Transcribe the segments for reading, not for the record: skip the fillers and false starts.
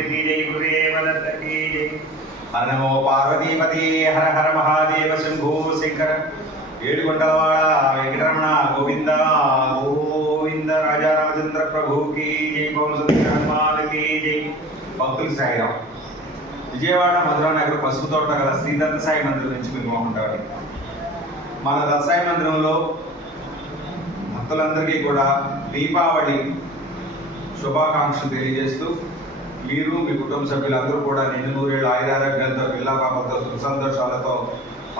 मूर्ति की जय गुरुदेव दत्त की जय। हर नमो पार्वतीपति हर हर महादेव शंभो शंकर ఏడుకొండలవాడ వెంకటరమణ గోవింద గోవింద రాజా రామచంద్ర ప్రభు की जय పవన్ సుందర హనుమాన్ की जय। భక్తులు సాయిరాం విజయవాడ మధురా నగర్ పసుపు తోట గల శ్రీ దత్త సాయి మందిరం నుంచి మీకు ఉంటారు. మన దత్త సాయి మందిరంలో భక్తులందరికీ కూడా దీపావళి శుభాకాంక్షలు తెలియజేస్తూ మీరు మీ కుటుంబ సభ్యులందరూ కూడా నిండు నూరేళ్ళు ఆయురారోగ్యాలతో పిల్లా పాపలతో సుఖ సంతోషాలతో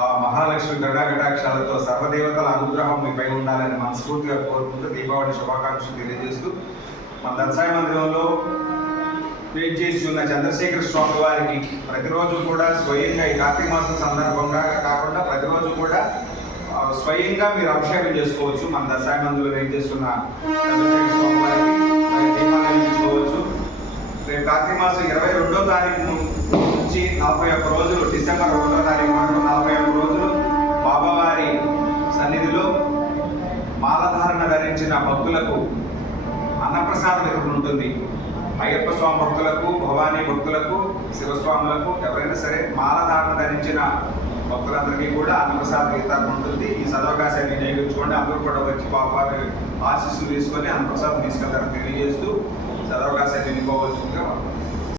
ఆ మహాలక్ష్మి కటాక్షాలతో సర్వదేవతల అనుగ్రహం మీపై ఉండాలని మనస్ఫూర్తిగా కోరుకుంటూ దీపావళి శుభాకాంక్షలు తెలియజేస్తూ మన దత్త సాయి మందిరంలో వెయిట్ చేసి ఉన్న చంద్రశేఖర స్వామి వారికి ప్రతిరోజు కూడా స్వయంగా ఈ కార్తీక మాసం సందర్భంగా కాకుండా ప్రతిరోజు కూడా స్వయంగా మీరు అభిషేకం చేసుకోవచ్చు. మన దత్త సాయి మందిరంలో వెయిట్ చేస్తున్న చంద్రశేఖర స్వామి వారికి దీపాలు వెలిగించుకోవచ్చు. రేపు కార్తీక మాసం 22వ తారీఖు నుంచి 41 రోజులు, డిసెంబర్ 1వ తారీఖు వరకు 41 రోజులు బాబావారి సన్నిధిలో మాలధారణ ధరించిన భక్తులకు అన్నప్రసాద వితరణ ఉంటుంది. అయ్యప్ప స్వామి భక్తులకు, భవానీ భక్తులకు, శివస్వాములకు ఎవరైనా సరే మాలధారణ ధరించిన భక్తులందరికీ కూడా అన్నప్రసాద వితరణ ఉంటుంది. ఈ సదవకాశాన్ని వినియోగించుకోండి. అందరూ కూడా వచ్చి బాబావారి ఆశీస్సులు తీసుకొని అన్నప్రసాదం తీసుకెళ్తారని తెలియజేస్తూ సదవకాశాన్ని వినియోగించుకుంటే